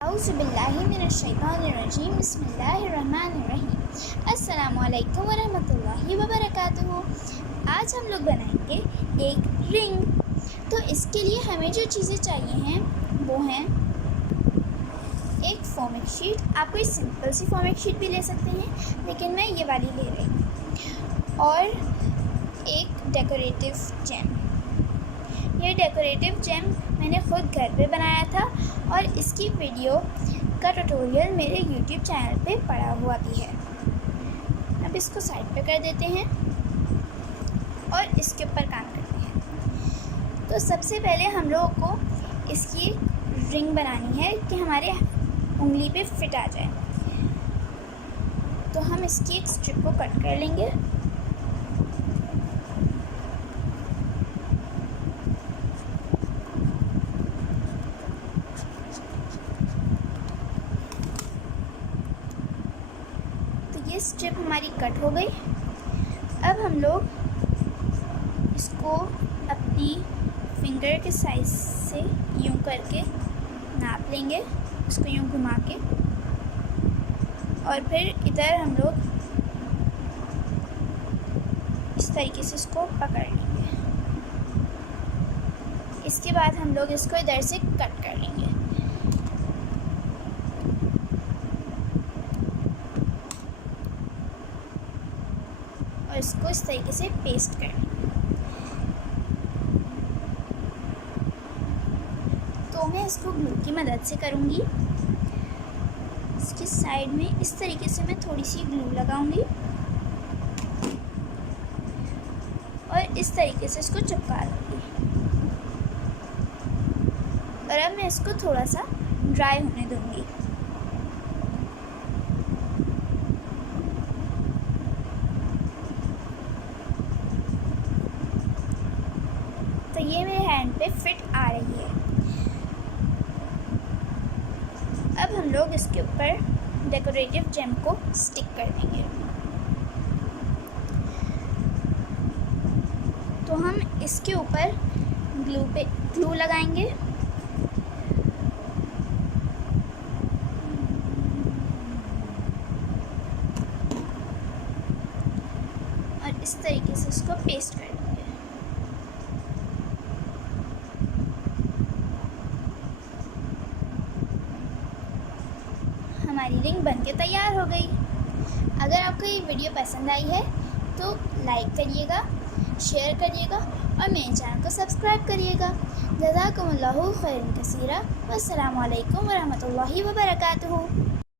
औज़ुबिल्लाहिमिनश्शैतानिर्रजीम बिस्मिल्लाहिर्रहमानिर्रहीम अस्सलामुअलैकुम वरहमतुल्लाहि वबरकातुहू। आज हम लोग बनाएंगे एक रिंग। तो इसके लिए हमें जो चीज़ें चाहिए हैं वो हैं एक फॉर्मिक शीट। आप कोई सिंपल सी फॉर्मिक शीट भी ले सकते हैं, लेकिन मैं ये वाली ले रही हूँ। और एक डेकोरेटिव जेम। ये डेकोरेटिव जेम मैंने ख़ुद घर पे बनाया था और इसकी वीडियो का ट्यूटोरियल मेरे YouTube चैनल पे पड़ा हुआ भी है। अब इसको साइड पे कर देते हैं और इसके ऊपर काम करते हैं। तो सबसे पहले हम लोगों को इसकी रिंग बनानी है कि हमारे उंगली पे फिट आ जाए। तो हम इसकी एक स्ट्रिप को कट कर लेंगे। ये स्ट्रिप हमारी कट हो गई। अब हम लोग इसको अपनी फिंगर के साइज से यूं करके नाप लेंगे, इसको यूं घुमा के, और फिर इधर हम लोग इस तरीके से इसको पकड़ लेंगे। इसके बाद हम लोग इसको इधर से कट कर लेंगे। और इसको इस तरीके से पेस्ट कर लेंगे। तो मैं इसको ग्लू की मदद से करूँगी। इसकी साइड में इस तरीके से मैं थोड़ी सी ग्लू लगाऊंगी और इस तरीके से इसको चिपका दूँगी। और अब मैं इसको थोड़ा सा ड्राई होने दूँगी। तो ये मेरे हैंड पे फिट आ रही है। अब हम लोग इसके ऊपर डेकोरेटिव जेम को स्टिक कर देंगे। तो हम इसके ऊपर ग्लू लगाएंगे। और इस तरीके से इसको पेस्ट कर देंगे। हमारी रिंग बनके तैयार हो गई। अगर आपको ये वीडियो पसंद आई है तो लाइक करिएगा, शेयर करिएगा और मेरे चैनल को सब्सक्राइब करिएगा। जज़ाकुमुल्लाहु खैरन कसीरा। वस्सलामु अलैकुम वरहमतुल्लाहि वबरकातुहू।